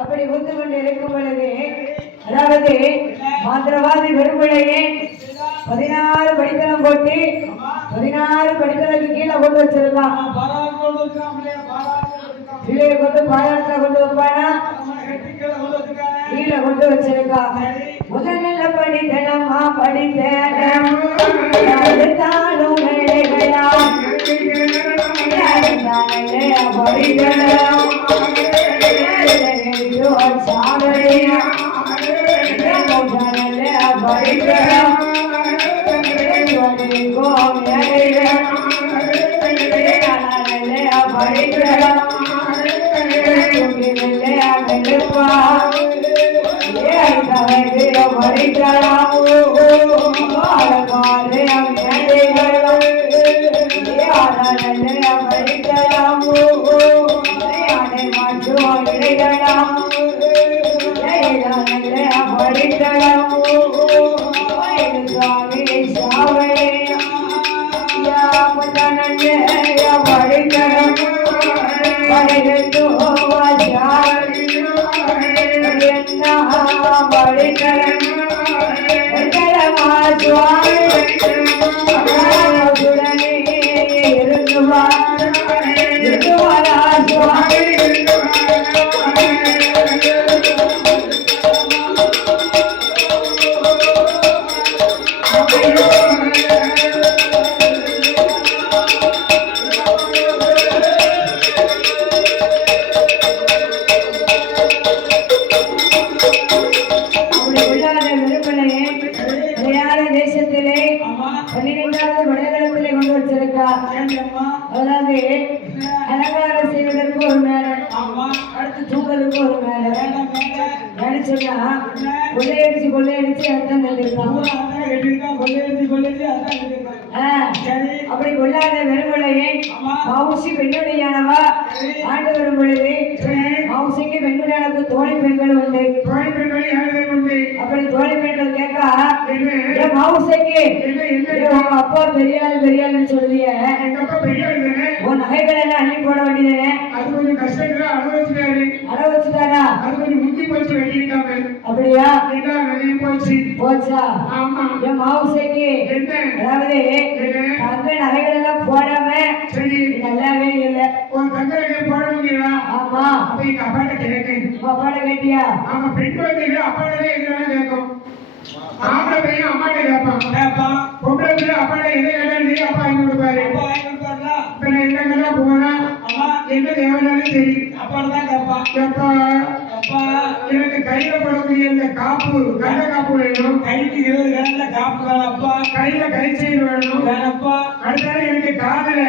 அப்படி குத்து கொண்டு இருக்கும் பொழுது அதாவது மாத்திரவாதி பெருமிழையே 16 படித்தளம் போட்டு 16 படித்தளத்துக்கு கீழே கொண்டு வச்சிருக்கான். கீழே கொண்டு பாயாளத்துல கொண்டு வைப்பானா கீழே கொண்டு வச்சிருக்கான். முதல்ல படித்தளமா படித்தாலும் வேலைகளா படித்தளம் சாவடியா படித்தளம் அலங்காரம் செய்வதற்கு ஒரு மேல அடுத்து தூக்கலுக்கு ஒரு மேல நினைச்சோம்னா கொள்ளையடிச்சு கொள்ளையடிச்சு அர்த்தம் தந்திருக்கான். அப்படி கொள்ளாத வெறுமலையே மவுசி பெண்ணுடையானவா ஆண்டு வரும் பொழுது மவுசிக்கு பெண்ணுடையானது தோழி பெண்கள் உண்டு. அப்படி தோழி பெண்கள் கேட்கா மவுசிக்கு உங்க அப்பா பெரியாள் பெரியாள்னு சொல்லுவிய உன் நகைகள் எல்லாம் அள்ளி போட வேண்டியதானே? அது கொஞ்சம் கஷ்டத்துல அட வச்சுட்டாரா? அது கொஞ்சம் முத்தி போச்சு வெட்டிட்டாங்க. அப்படியா? போச்சு போச்சா? ஆமா. என் மாவுசைக்கு அதாவது தங்க நகைகள் எல்லாம் போடாம சரி நல்லாவே இல்ல. உன் தங்க நகை போடுவீங்களா? ஆமா. அப்ப எங்க அப்பாட்ட கேட்டேன். அப்பாட்ட கேட்டியா? ஆமா. பெண் குழந்தைகள் அப்பாட்டே எதுனாலும் கேட்கும். ஆம்பளை பையன் அம்மாட்ட கேட்பான். பொம்பளை பிள்ளை அப்பாட்ட எதை கேட்டாலும் அப்பா வாங்கி கொடுப்பாரு. இப்ப நான் என்னங்கெல்லாம் போனா என்ன தேவையாலும் சரி அப்பாதான் கேட்பான். அப்பா எனக்கு கையில போடக்கூடிய இந்த காப்பு கண்ட காப்பு வேணும். கைக்கு 20 கணக்குல காப்பு வேணப்பா. கையில கை செயின் வேணும் வேணப்பா. அடுத்தாலும் எனக்கு காதல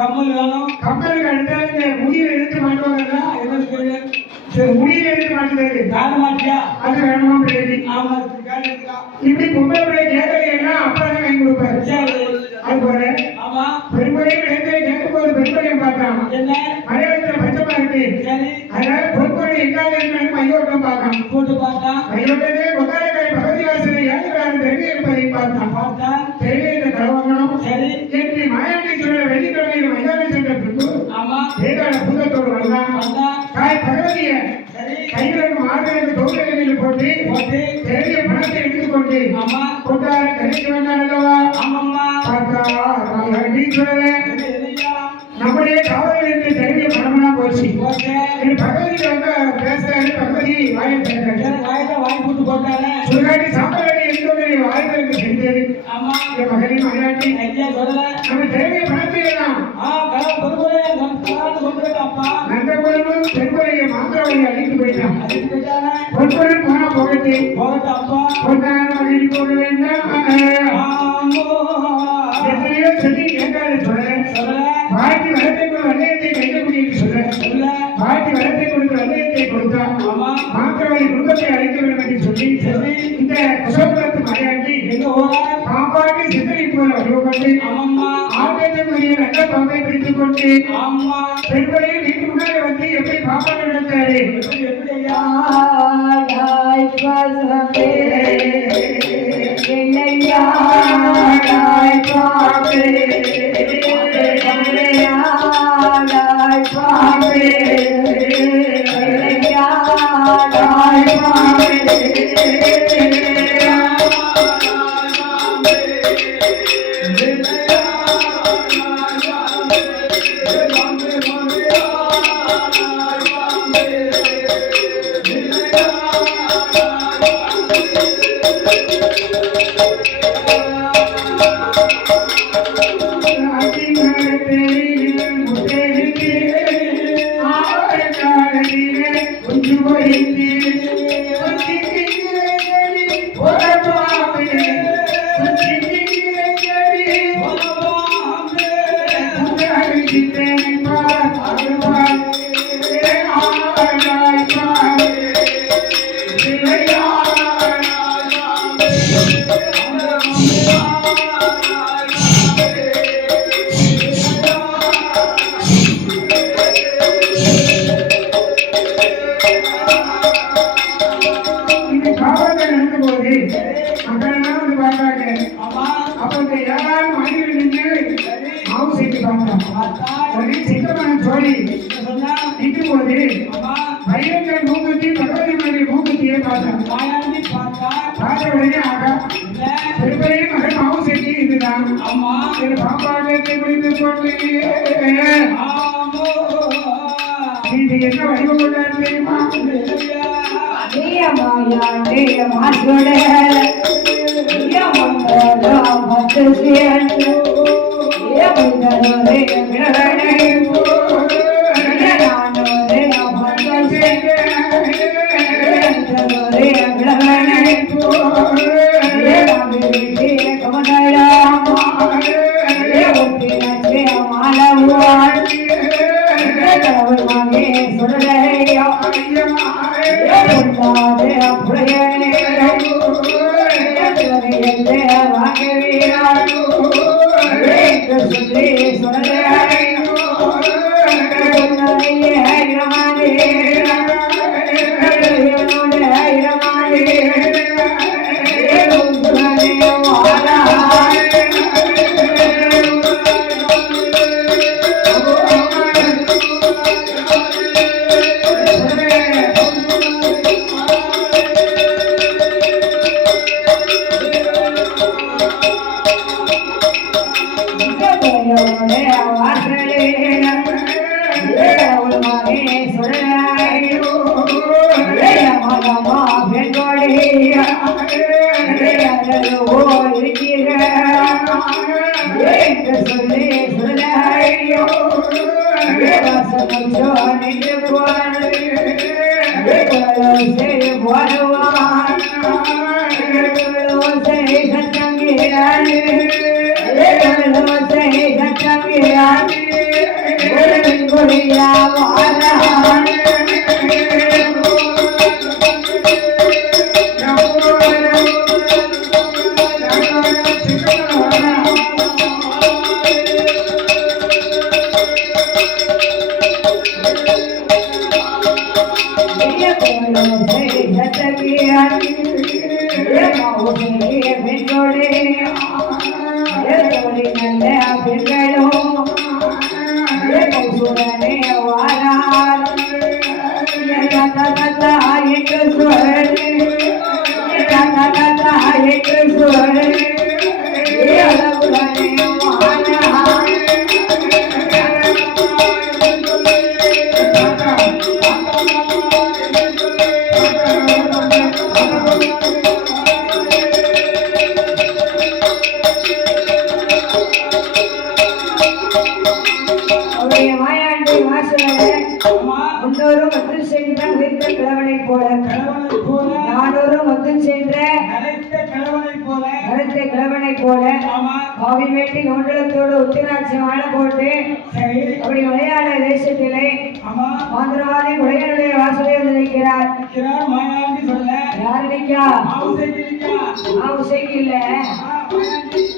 கம்மல் வேணும். கம்மலுக்கு அடுத்தாலும் இந்த முடியில எடுத்து மாட்டுவாங்கன்னா என்ன சரி முடியில எடுத்து மாட்டுறது காத மாட்டியா அது வேணுமா பிள்ளை? ஆமா. இப்படி பொம்பளை பிள்ளை கேட்கலைன்னா அப்பா தான் வாங்கி கொடுப்பாரு. அது போல ஆமா பெருமையும் கேட்கும் போது பெருமையும் பார்க்கலாம். என்ன மலையாளத்துல பச்சமா இருக்கு. அதனால பொறுப்பொருள் எங்காவது இருந்தாலும் மையோட்டம் பார்க்கலாம். போட்டு பார்த்தா மையோட்டதே கொண்டாடக்கரை பகுதி வாசலை ஏழுகிறாரு தெரிவி இருப்பதை பார்த்தான். தெரிவி இந்த கலவங்கணும் சரி என்று மாயாண்டி சொல்ல வெள்ளிக்கிழமையில் மைதானம் சென்ற பின்பு ஆமா வேதாள பூதத்தோடு வந்தான். தாய் பகவதிய கைகளுக்கு ஆதரவு தோல்களில் போட்டு பெரிய பணத்தை எடுத்துக்கொண்டு ஆமா கொண்டாட கணிக்க வேண்டாம் அல்லவா? ஆமாம்மா. பார்த்தா நம்முடைய காவலர் என்று தெரிவிய பணமெல்லாம் போச்சு. பகவதி பேசுறாரு. பகவதி வாய் போட்டு போட்டாரு. சுகாட்டி சாப்பாடு இருந்தது வாய்ப்பு செஞ்சது. மகனின் மகனாட்டி நம்ம தெரிவிய பணத்தை எல்லாம் நந்தபுரமும் தென்புறையை மாத்திரவழி அழித்து போயிட்டான். பொன்பொருள் போனா போகட்டு அப்பா பொன்னான மகனி போக வேண்டாம். எத்தனையோ சொல்லி கேட்காது சொல்ல பாட்டி வளத்தை கொண்டு வந்தயத்தை கைக்கக்கூடிய சொல்ல பாட்டி வளத்தை கொடுத்து வந்தயத்தை கொடுத்தா மாத்திரவழி குடும்பத்தை அழைக்க வேண்டும் என்று சொல்லி இந்த குசோபுரத்து மலையாட்டி பாப்பாட்டி சித்தனை போல வடிவப்பட்டு ஆட்டத்துக்குரிய நல்ல பாம்பை பிடித்துக் கொண்டு பெண்களையும் வீட்டு முன்னாடி வந்து எப்படி பாப்பாட்டை நடத்தாரு? எப்படி பையன்கள் மூக்குத்தி பகவதி மாதிரி மூக்குத்தியை பார்த்தேன். பார்த்த உடனே ஆகா பெருமையை மகன் மாவு செஞ்சு இதுதான் பாப்பாட்டத்தை முடித்து கொண்டு இது என்ன வடிவம் கொண்டாரு தெரியுமா?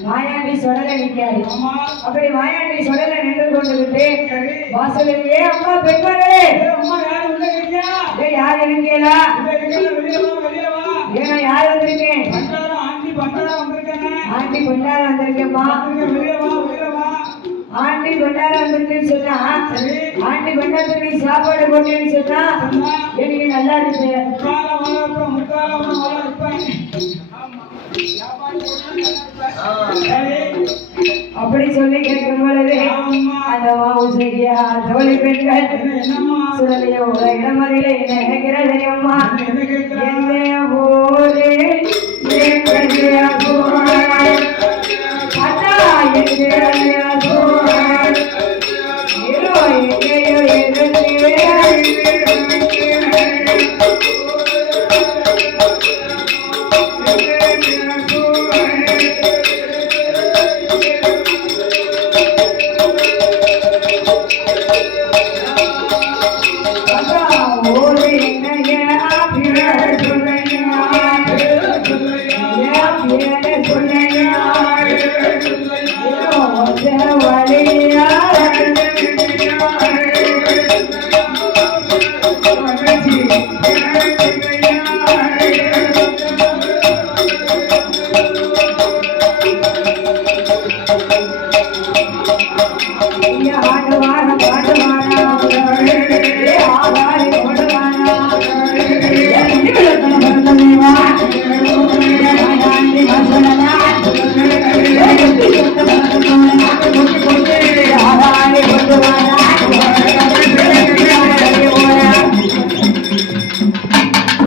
மாயாண்டி சொடல நிக்காரு. அப்படி மாயாண்டி சொடல நின்று கொண்டுகிட்டு வாசலிலேயே அம்மா பெண்களே யார் இருக்கீங்களா? ஏன்னா யார் வந்திருக்கேன்? ஆண்டி பொண்டாரம் வந்திருக்கேம்மா. ஆண்டி கொண்டாட வந்திருக்குன்னு சொன்னா ஆண்டி கொண்டாடத்துக்கு நீ சாப்பாடு போட்டேன்னு சொன்னா எனக்கு நல்லா இருக்கு. அப்படி சொல்லி கேட்கும் பொழுது அந்த மாவுசையா தோழி பெண்கள் சுடலையோ இடமதியில என்ன கேட்கிற தெரியுமா? எந்த ஊரே அண்ணா எங்க